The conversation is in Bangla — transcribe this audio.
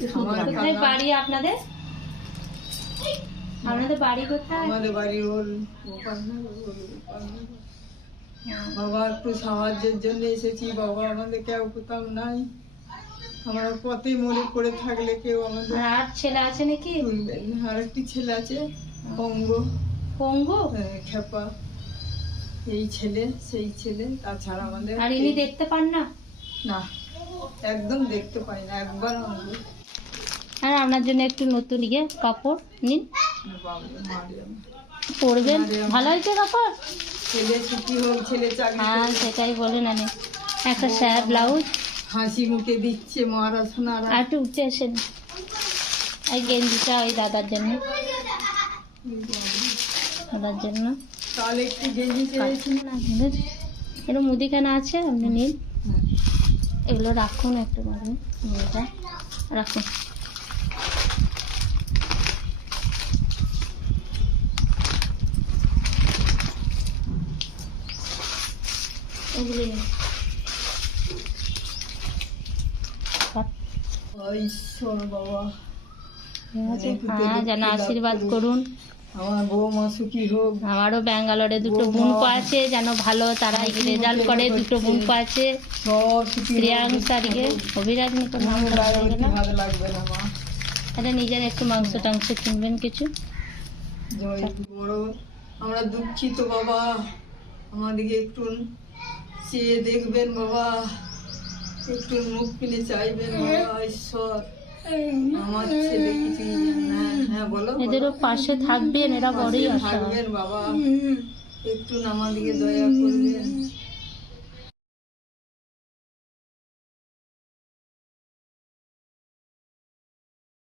কোথায় বাড়ি আপনাদের? আপনাদের বাড়ি কোথায়? আমাদের বাড়ি ওর বাবা একটু সাহায্যের জন্য এসেছি। বাবা আমাদের কেউ কোথাও নাই, আমরা পথে মরে পড়ে থাকলে কেউ আমাদের আর ছেলে আছে নাকি? তুলবেন না। আর একটি ছেলে আছে পঙ্গু। পঙ্গু? খেপা, এই ছেলে সেই ছেলে, তাছাড়া আমাদের আর ইনি দেখতে পান না? না, একদম দেখতে পাই না, একবার আমাদের আর আপনার জন্য একটু নতুন কাপড় নিন, পরবেন। ভালো হয়েছে কাপড়? ছেলে ছুটি হোক, ছেলে চাকরি হ্যাঁ সেটাই বলেন। আমি একটা স্যার ব্লাউজ হাসি মুখে দিচ্ছে মহারাজনারা। আর একটু উঠে আসেন। এই গেঞ্জিটা ওই দাদার জন্য, দাদার জন্য। তাহলে একটু গেঞ্জি চেয়েছি। এটা মুদিখানা আছে, আপনি নিন। এগুলো রাখুন একটু, মানে রাখুন। এগুলো নিন। ঈশ্বর বাবা, হ্যাঁ যেন আশীর্বাদ করুন। আমার বৌমা সুখী হোক। আমারও ব্যাঙ্গালোরে দুটো বোনপো আছে, যেন ভালো তারা রেজাল্ট করে। দুটো বোনপো আছে, সব সুখী শ্রেয়াংসারিকে অভিরাজ নিকট নাম ভাত লাগবে না মা। এটা নিজের একটু মাংস টাংস কিনবেন কিছু। জয় বড়, আমরা দুঃখিত বাবা, আমাদেরকে একটু চেয়ে দেখবেন বাবা, একটু মুখ কিনে চাইবেন বাবা। ঈশ্বর, আমার ছেলে কিছু না। হ্যাঁ বলো, এদেরও পাশে থাকবেন, এরা বড়ই আশা। থাকবেন বাবা, একটু আমাদেরকে দয়া করবেন।